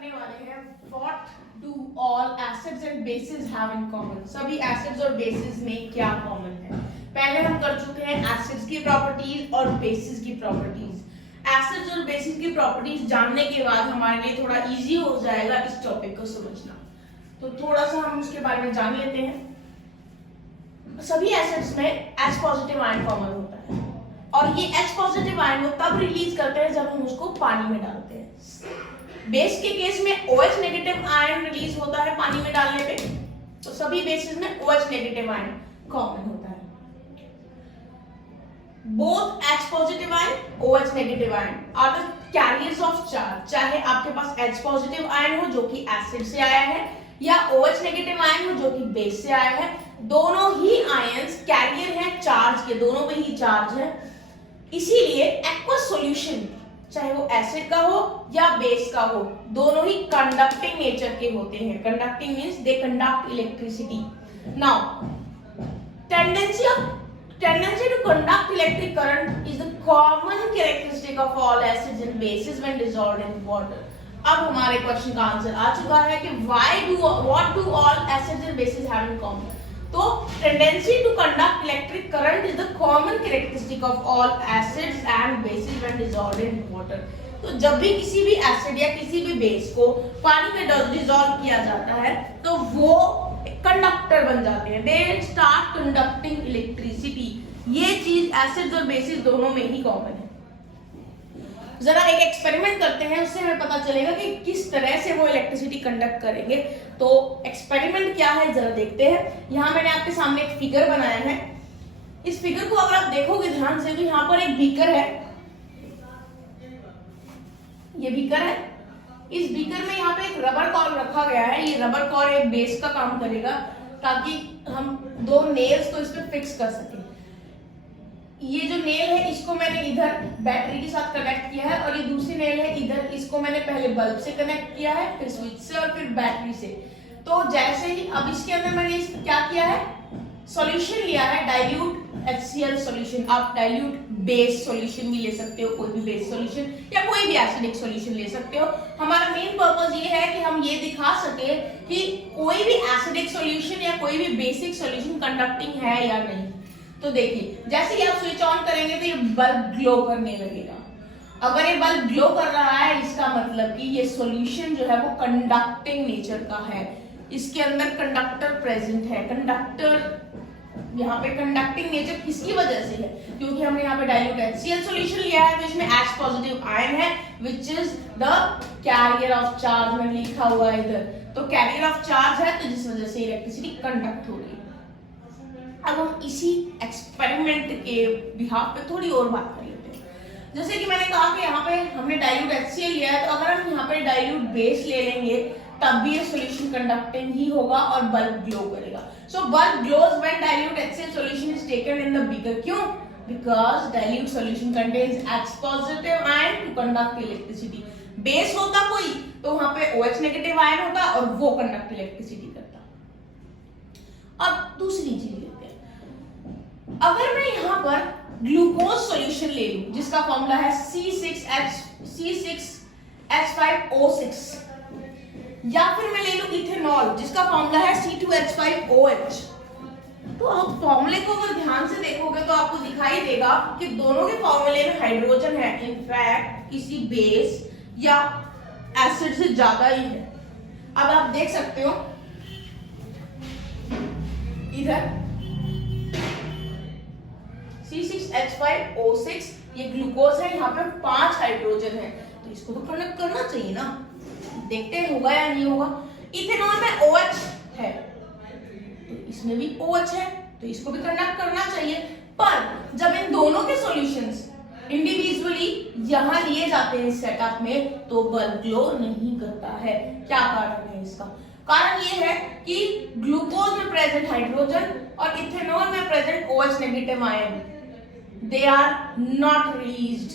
करने वाले हैं what do all acids and bases have in common. सभी एसिड्स और बेसिस में क्या कॉमन है। पहले हम कर चुके हैं एसिड्स की प्रॉपर्टीज और बेसिस की प्रॉपर्टीज। एसिड्स और बेसिस की प्रॉपर्टीज जानने के बाद हमारे लिए थोड़ा इजी हो जाएगा इस टॉपिक को समझना। तो थोड़ा सा हम उसके बारे में जान लेते हैं। सभी एसिड्स में H पॉजिटिव आयन कॉमन होता है और ये H पॉजिटिव आयन को तब रिलीज करते हैं जब हम उसको पानी में डालते हैं। बेस के केस में OH नेगेटिव आयन रिलीज होता है पानी में डालने पे, तो सभी बेसिस में OH नेगेटिव आयन कॉमन होता है। Both H positive ion OH negative ion are the carriers of charge. चाहे आपके पास H पॉजिटिव आयन हो जो कि एसिड से आया है या OH नेगेटिव आयन हो जो कि बेस से आया है, दोनों ही आयंस कैरियर हैं चार्ज के, दोनों में ही चार्ज है। इसीलिए एक्वस सॉल्यूशन चाहे वो एसिड का हो या बेस का हो, दोनों ही कंडक्टिंग नेचर के होते हैं। Conducting means they conduct electricity. Now tendency to conduct electric current is the common characteristic of all acids and bases when dissolved in water. अब हमारे क्वेश्चन का आंसर आ चुका है कि what do all acids and bases have in common? तो tendency to conduct electric current is the common characteristic of all acids and bases when dissolved in water. तो जब भी किसी भी एसिड या किसी भी बेस को पानी में डिसॉल्व किया जाता है तो वो कंडक्टर बन जाते हैं। They start conducting electricity. ये चीज एसिड्स और बेसिस दोनों में ही कॉमन है। जरा एक एक्सपेरिमेंट करते हैं, उससे हमें पता चलेगा कि किस तरह से वो इलेक्ट्रिसिटी कंडक्ट करेंगे। तो एक्सपेरिमेंट क्या है जरा देखते हैं। यहाँ मैंने आपके सामने एक फिगर बनाया है। इस फिगर को अगर आप देखोगे ध्यान से तो यहाँ पर एक बीकर है, ये बीकर है। इस बीकर में यहाँ पे एक रबर कॉर्ड रखा गया है। ये रबर कॉर्ड एक बेस का काम करेगा ताकि हम दो नेल्स को इस पे फिक्स कर सकें। ये जो नेल है इसको मैंने इधर बैटरी के साथ कनेक्ट किया है और ये दूसरी नेल है इधर, इसको मैंने पहले बल्ब से कनेक्ट किया है, फिर स्विच से और फिर बैटरी से। तो जैसे ही अब इसके अंदर मैंने क्या किया है, सॉल्यूशन लिया है, डाइल्यूट HCl सॉल्यूशन। आप डाइल्यूट बेस सॉल्यूशन भी ले सकते हो, कोई भी बेस सॉल्यूशन या कोई भी एसिडिक सॉल्यूशन ले सकते हो। हमारा मेन पर्पस ये है कि हम ये दिखा सके कि कोई भी एसिडिक सॉल्यूशन या कोई भी बेसिक सॉल्यूशन कंडक्टिंग है या नहीं। तो देखिए जैसे ही आप स्विच ऑन करेंगे तो ये बल्ब ग्लो करने लगेगा। अगर ये बल्ब ग्लो कर रहा है इसका मतलब कि ये सॉल्यूशन जो है वो कंडक्टिंग नेचर का है, इसके अंदर कंडक्टर प्रेजेंट है। कंडक्टर यहाँ पे कंडक्टिंग नेचर किसकी वजह से है, क्योंकि हमने यहाँ पे डाइल्यूट HCl सॉल्यूशन लिया है जिसमें H पॉजिटिव आयन है which is the carrier of charge. मैंने लिखा हुआ है इधर, तो कैरियर ऑफ चार्ज है तो जिस वजह से इलेक्ट्रिसिटी कंडक्ट हो रही है। अब हम इसी एक्सपेरिमेंट के बिहाफ पे थोड़ी और बात कर लेते हैं। जैसे कि मैंने कहा कि यहाँ पे हमने डाइल्यूट HCl लिया है, तो अगर हम यहाँ पे डाइल्यूट बेस ले लेंगे तब भी ये सॉल्यूशन कंडक्टिंग ही होगा और बल्ब ग्लो करेगा। So bulb glows when dilute HCl solution is taken in the beaker. क्यों? Because dilute solution contains H positive ion to conduct electricity. Base होता कोई तो वहां पे OH नेगेटिव आयन होता और वो कंडक्ट इलेक्ट्रिसिटी करता। अब दूसरी चीज लेते हैं। अगर मैं यहाँ पर ग्लूकोज सॉल्यूशन ले लूं जिसका फॉर्मूला है C6H5O6 या फिर मैं ले लूं इथेनॉल जिसका फॉर्मूला है C2H5OH, तो आप फॉर्मूले को अगर ध्यान से देखोगे तो आपको दिखाई देगा कि दोनों के फॉर्मूले में हाइड्रोजन है। इनफैक्ट किसी बेस या एसिड से ज्यादा ही है। अब आप देख सकते हो इधर C6H5O6 ये ग्लूकोज है, यहाँ पे 5 हाइड्रोजन है, तो इसको तो कनेक्ट करना चाहिए ना। देखते हैं होगा या नहीं होगा। इथेनॉल में OH है तो इसमें भी OH है तो इसको भी कंडक्ट करना चाहिए। पर जब इन दोनों के सॉल्यूशंस इंडिविजुअली यहाँ लिए जाते हैं सेटअप में तो बल्ब ग्लो नहीं करता है। क्या कारण है इसका? कारण ये है कि ग्लूकोज में प्रेजेंट हाइड्रोजन और इथेनॉल में present OH negative ion, they are not released.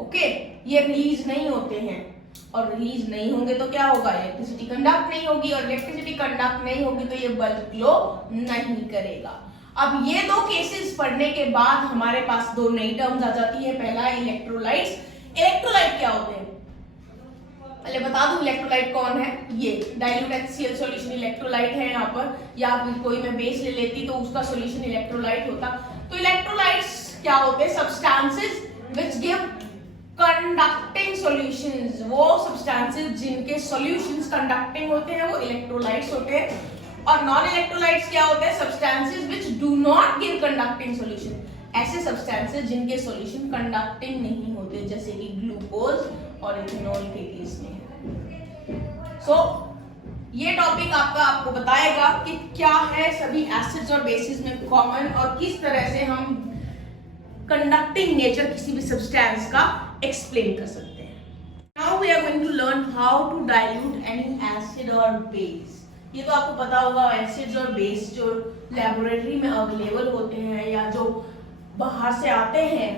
Okay, ये रिलीज नहीं होते हैं और रिलीज नहीं होंगे तो क्या होगा, इलेक्ट्रिसिटी कंडक्ट नहीं होगी और इलेक्ट्रिसिटी कंडक्ट नहीं होगी तो ये बल्ब ग्लो नहीं करेगा। अब ये दो केसेस पढ़ने के बाद हमारे पास दो नई टर्म्स आ जाती है। पहला इलेक्ट्रोलाइट्स। इलेक्ट्रोलाइट क्या होते हैं? पहले बता दूं इलेक्ट्रोलाइट कौन है। ये डाइल्यूट HCl सॉल्यूशन इलेक्ट्रोलाइट है यहाँ पर, या फिर कोई मैं बेस ले लेती तो उसका सॉल्यूशन इलेक्ट्रोलाइट होता। तो इलेक्ट्रोलाइट्स क्या होते हैं? Substances which give conducting solutions. वो सब्सटेंसेस जिनके सॉल्यूशंस कंडक्टिंग होते हैं वो इलेक्ट्रोलाइट्स होते हैं। और नॉन इलेक्ट्रोलाइट्स क्या होते हैं? Substances which do not give conducting solution. ऐसे सब्सटेंसेस जिनके सॉल्यूशन कंडक्टिंग नहीं होते, जैसे कि ग्लूकोज और इथेनॉल के केस में। ये टॉपिक आपको बताएगा कि क्या है सभी एसिड्स और बेसिस में कॉमन और किस तरह से हम कंडक्टिंग नेचर किसी भी सब्सटेंस का एक्सप्लेन कर सकते हैं। Now we are going to learn how to dilute any acid और बेस। ये तो आपको पता होगा, एसिड्स और बेस जो लेबोरेटरी में अवेलेबल होते हैं या जो बाहर से आते हैं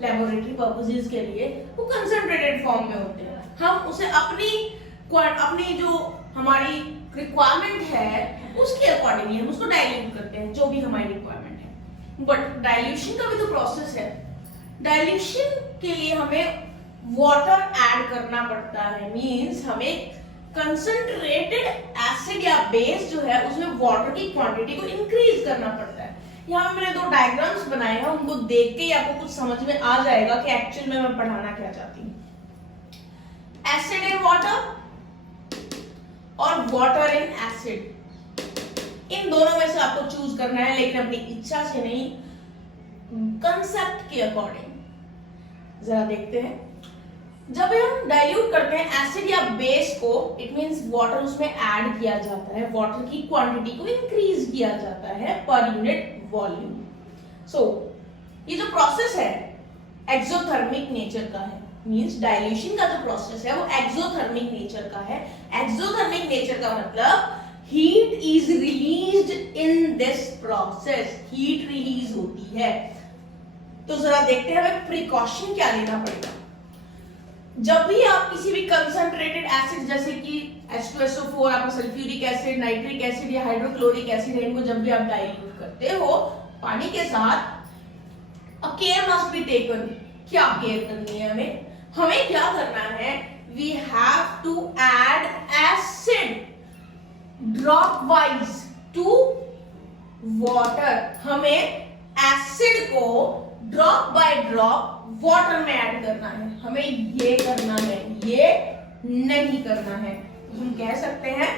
लेबोरेटरी पर्पसेस के लिए, वो कंसंट्रेटेड फॉर्म में होते हैं। हम उसे अपनी जो हमारी रिक्वायरमेंट है उसके अकॉर्डिंगली हम उसको डाइल्यूट करते हैं, जो भी हमारी रिक्वायरमेंट है। बट डाइल्यूशन का भी तो प्रोसेस है। डाइल्यूशन के लिए हमें वाटर ऐड करना पड़ता है, मींस हमें कंसंट्रेटेड एसिड या बेस जो है उसमें वाटर की क्वांटिटी को इंक्रीज करना पड़ता है। यहाँ मैंने दो डायग्राम्स बनाए हैं, उनको देख के ही आपको कुछ समझ में आ जाएगा कि एक्चुअल में मैं पढ़ाना क्या चाहती हूँ। एसिड इन वाटर और वाटर इन एसिड, इन दोनों में से आपको चूज करना है, लेकिन अपनी इच्छा से नहीं, कंसेप्ट के अकॉर्डिंग। जरा देखते हैं, जब हम डाइल्यूट करते हैं एसिड या बेस को, इट मींस वाटर उसमें ऐड किया जाता है, वाटर की क्वांटिटी को इंक्रीज किया जाता है पर यूनिट वॉल्यूम। सो ये जो प्रोसेस है एक्सोथर्मिक नेचर का है, मींस डाइल्यूशन का जो प्रोसेस है वो एक्सोथर्मिक नेचर का है। एक्सोथर्मिक नेचर का मतलब heat is released in this process, heat release होती है। तो जरा देखते हैं हमें प्रिकॉशन क्या लेना पड़ेगा। जब भी आप किसी भी कंसंट्रेटेड एसिड जैसे कि H2SO4, आपका सल्फ्यूरिक एसिड, नाइट्रिक एसिड या हाइड्रोक्लोरिक एसिड है, इनको जब भी आप डाइल्यूट करते हो पानी के साथ, a care must be taken। क्या केयर करनी है हमें क्या करना है? we have to add acid drop wise to water। हमें एसिड को ड्रॉप बाय ड्रॉप वाटर में ऐड करना है। हमें ये करना है, ये नहीं करना है। हम कह सकते हैं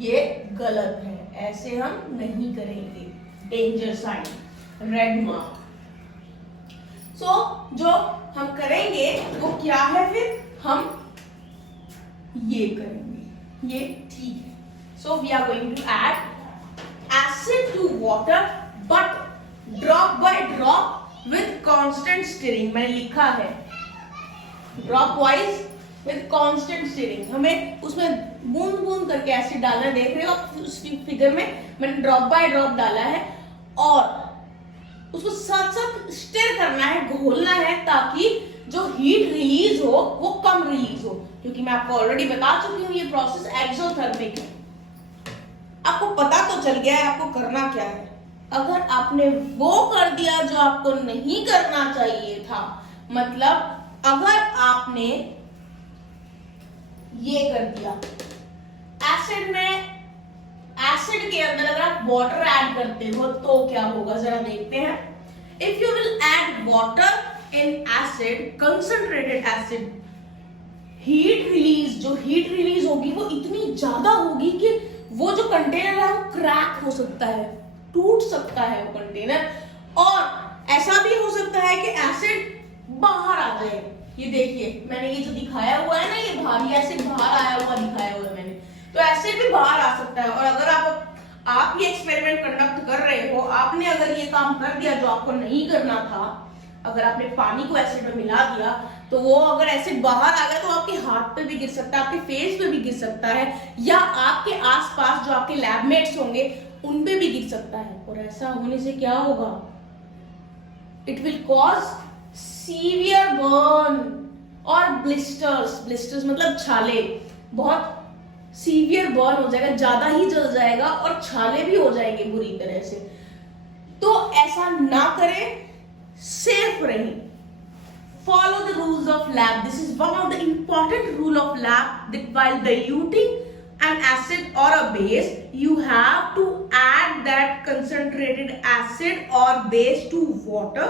ये गलत है, ऐसे हम नहीं करेंगे, डेंजर साइन, रेड मार्क। सो जो हम करेंगे वो क्या है? फिर हम ये करेंगे, ये ठीक है। So we are going to add acid to water but drop by drop with constant stirring. मैंने लिखा है drop wise with constant stirring. हमें उसमें बूंद बूंद करके एसिड डालना है, देख रहे हो आप उस फिगर में मैंने ड्रॉप बाय ड्रॉप डाला है, और उसको साथ साथ स्टीयर करना है, घोलना है, ताकि जो हीट रिलीज हो वो कम रिलीज हो। क्योंकि मैं आपको ऑलरेडी बता चुकी हूँ ये प्रोसेस एक्सोथर्मिक है। आपको पता तो चल गया है आपको करना क्या है। अगर आपने वो कर दिया जो आपको नहीं करना चाहिए था, मतलब अगर आपने ये कर दिया, एसिड एसिड के अंदर अगर आप वाटर ऐड करते हो तो क्या होगा, जरा देखते हैं। If you will add water in acid, concentrated acid, heat release होगी वो इतनी ज्यादा होगी कि वो जो कंटेनर है वो क्रैक हो सकता है, टूट सकता है वो कंटेनर, और ऐसा भी हो सकता है कि एसिड बाहर आ जाए। ये देखिए मैंने ये जो दिखाया हुआ है ना, ये भारी एसिड बाहर आया हुआ दिखाया हुआ है मैंने, तो एसिड भी बाहर आ सकता है। और अगर आप ये एक्सपेरिमेंट कंडक्ट कर रहे हो, आपने अगर ये काम कर दिया जो आपको नहीं करना था, अगर आपने पानी को एसिड में मिला दिया, तो वो अगर एसिड बाहर आ गया तो आपके हाथ पे भी गिर सकता है, आपके फेस पे भी गिर सकता है, या आपके आसपास जो आपके लैबमेट्स होंगे उन पे भी गिर सकता है। और ऐसा होने से क्या होगा? It will cause severe burn और ब्लिस्टर्स मतलब छाले, बहुत सीवियर बर्न हो जाएगा, ज्यादा ही जल जाएगा और छाले भी हो जाएंगे बुरी तरह से। तो ऐसा ना करें, सेफ रहें, follow the rules of lab. This is one of the important rule of lab, that while diluting an acid or a base, you have to add that concentrated acid or base to water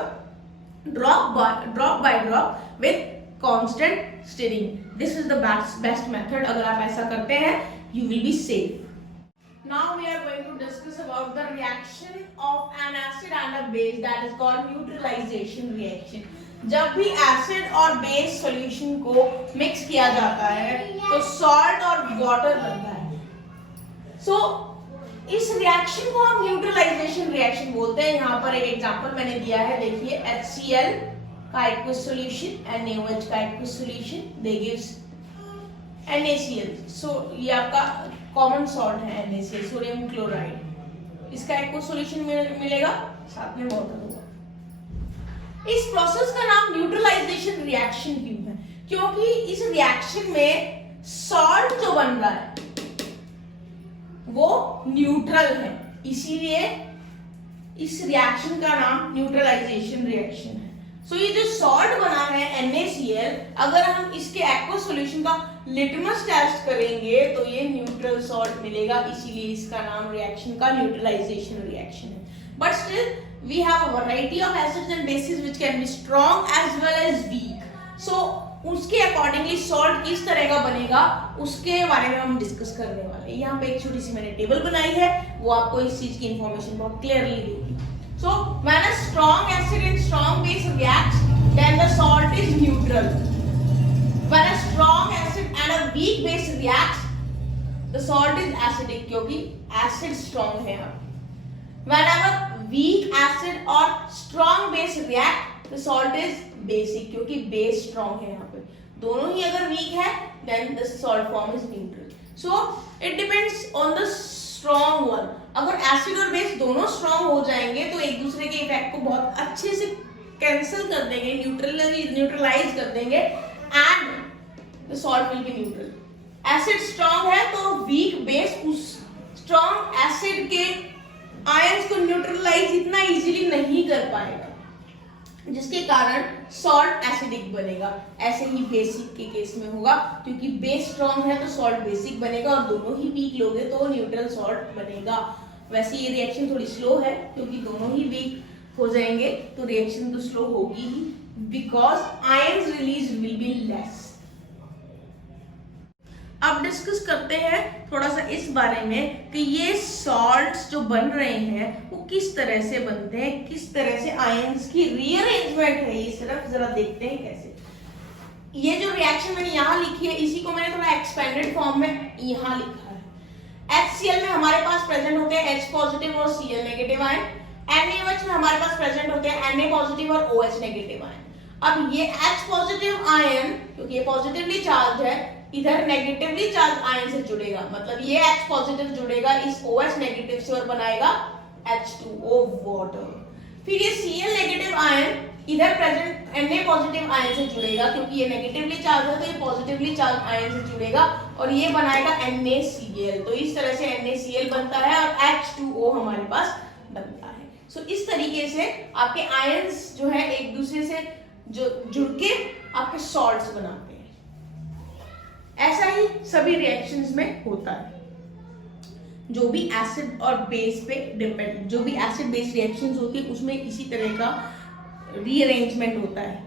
drop by drop with constant stirring. This is the best method. अगर आप ऐसा करते हैं, you will be safe. Now we are going to discuss about the reaction of an acid and a base, that is called neutralization reaction. जब भी acid और base solution को mix किया जाता है तो सॉल्ट और वाटर बनता है. इस रिएक्शन को हम न्यूट्रलाइजेशन रिएक्शन बोलते हैं. यहाँ पर एक एग्जांपल मैंने दिया है, देखिए HCl का एक्वस सॉल्यूशन, NaOH का एक्वस सॉल्यूशन, दे गिव्स NaCl. ये आपका कॉमन सॉल्ट है NaCl, सोडियम क्लोराइड. इसका एक्वस सॉल्यूशन मिलेगा, साथ में वाटर होगा. इस प्रोसेस का नाम न्यूट्रलाइजेशन रिएक्शन क्यों है? क्योंकि इस रिएक्शन में सॉल्ट जो बन रहा है वो न्यूट्रल है, इसीलिए इस रिएक्शन का नाम न्यूट्रलाइजेशन रिएक्शन है. ये जो सॉल्ट बना है NaCl, अगर हम इसके एक्वस सॉल्यूशन का लिटमस टेस्ट करेंगे तो ये न्यूट्रल सॉल्ट मिलेगा, इसीलिए इसका नाम रिएक्शन का न्यूट्रलाइजेशन रिएक्शन है. But still we have a variety of acids and bases which can be strong as well as weak. उसके अकॉर्डिंगली सॉल्ट किस तरह का बनेगा उसके बारे में हम डिस्कस करने वाले हैं. यहाँ पे एक छोटी सी मैंने टेबल बनाई है, वो आपको इस चीज की इंफॉर्मेशन बहुत क्लियरली देगी. When a strong acid and strong base reacts, then the salt is neutral. When a strong acid and a weak base reacts, the salt is acidic, क्योंकि acid strong है यहाँ. Whenever weak acid or strong base react, the salt is basic, क्योंकि base strong है यहाँ पे. दोनों ही अगर weak है, then the salt form is neutral. It depends on the strong one. अगर acid और base दोनों strong हो जाएंगे तो एक दूसरे के इफेक्ट को बहुत अच्छे से कैंसिल कर देंगे, न्यूट्रलाइज कर देंगे, and the salt will be neutral. Acid strong है तो weak base उस strong acid के आयंस को न्यूट्रलाइज इतना इजीली नहीं कर पाएगा, जिसके कारण सॉल्ट एसिडिक बनेगा. ऐसे ही बेसिक के केस में होगा, क्योंकि बेस स्ट्रॉन्ग है तो सॉल्ट बेसिक बनेगा, और दोनों ही वीक लोगे तो न्यूट्रल सॉल्ट बनेगा. वैसे ये रिएक्शन थोड़ी स्लो है, क्योंकि दोनों ही वीक हो जाएंगे तो रिएक्शन तो स्लो होगी ही, because ions release will be less. अब डिस्कस करते हैं थोड़ा सा इस बारे में कि ये सॉल्ट्स जो बन रहे हैं वो किस तरह से बनते हैं, किस तरह से आयंस की रीअरेंजमेंट है. ये सिर्फ जरा देखते हैं कैसे. ये जो रिएक्शन मैंने यहाँ लिखी है, इसी को मैंने थोड़ा एक्सपेंडेड फॉर्म में यहाँ लिखा है. HCl में हमारे पास प्रेजेंट होते हैं H पॉजिटिव और Cl नेगेटिव आयन. NaOH में हमारे पास प्रेजेंट होते हैं Na पॉजिटिव और OH नेगेटिव आयन. अब ये H पॉजिटिव आयन, क्योंकि ये पॉजिटिवली चार्ज है, इधर नेगेटिवली चार्ज आयन से जुड़ेगा, मतलब ये H पॉजिटिव जुड़ेगा इस OH नेगेटिव से और बनाएगा H2O वाटर. फिर ये Cl नेगेटिव आयन इधर प्रेजेंट Na पॉजिटिव आयन से जुड़ेगा, क्योंकि ये नेगेटिवली चार्ज है तो ये पॉजिटिवली चार्ज आयन से जुड़ेगा और ये बनाएगा NaCl. तो इस तरह से NaCl बनता है और H2O हमारे पास बनता है. इस तरीके से आपके आयंस जो है एक दूसरे से जो जुड़ के आपके सॉल्ट्स बनाते हैं. ऐसा ही सभी रिएक्शंस में होता है. जो भी एसिड और बेस पे डिपेंड, जो भी एसिड बेस रिएक्शंस होती है उसमें इसी तरह का रीअरेंजमेंट होता है.